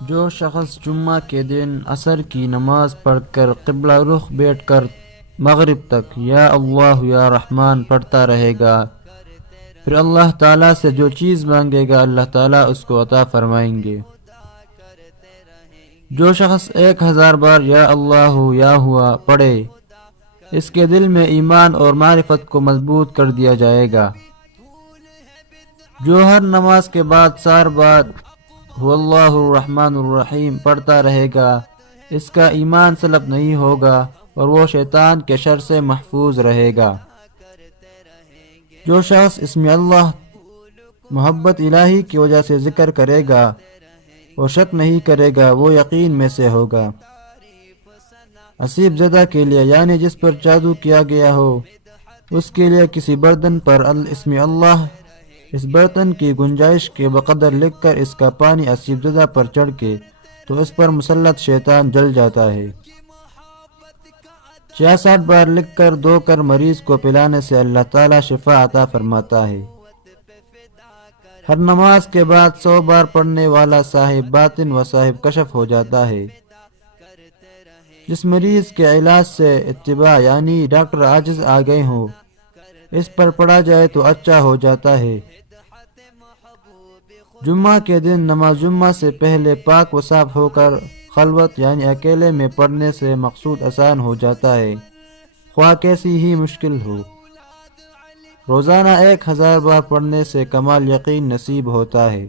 جو شخص جمعہ کے دن عصر کی نماز پڑھ کر قبلہ رخ بیٹھ کر مغرب تک یا اللہ یا رحمان پڑھتا رہے گا، پھر اللہ تعالیٰ سے جو چیز مانگے گا اللہ تعالیٰ اس کو عطا فرمائیں گے۔ جو شخص 1000 بار یا اللہ یا ہوا پڑھے، اس کے دل میں ایمان اور معرفت کو مضبوط کر دیا جائے گا۔ جو ہر نماز کے بعد 4 بار هو اللہ الرحمن الرحیم پڑھتا رہے گا، اس کا ایمان سلب نہیں ہوگا اور وہ شیطان کے شر سے محفوظ رہے گا۔ جو شخص اسم اللہ محبت الہی کی وجہ سے ذکر کرے گا، وہ شک نہیں کرے گا، وہ یقین میں سے ہوگا۔ حسیب زدہ کے لیے یعنی جس پر جادو کیا گیا ہو، اس کے لیے کسی برتن پر اسم اللہ اس برتن کی گنجائش کے بقدر لکھ کر اس کا پانی حسیب زدہ پر چڑھ کے تو اس پر مسلط شیطان جل جاتا ہے۔ 66 بار لکھ کر دھو کر مریض کو پلانے سے اللہ تعالیٰ شفا عطا فرماتا ہے۔ ہر نماز کے بعد 100 بار پڑھنے والا صاحب باطن و صاحب کشف ہو جاتا ہے۔ جس مریض کے علاج سے اتباع یعنی ڈاکٹر عاجز آ گئے ہوں، اس پر پڑھا جائے تو اچھا ہو جاتا ہے۔ جمعہ کے دن نماز جمعہ سے پہلے پاک و صاف ہو کر خلوت یعنی اکیلے میں پڑھنے سے مقصود آسان ہو جاتا ہے، خواہ کیسی ہی مشکل ہو۔ روزانہ 1000 بار پڑھنے سے کمال یقین نصیب ہوتا ہے۔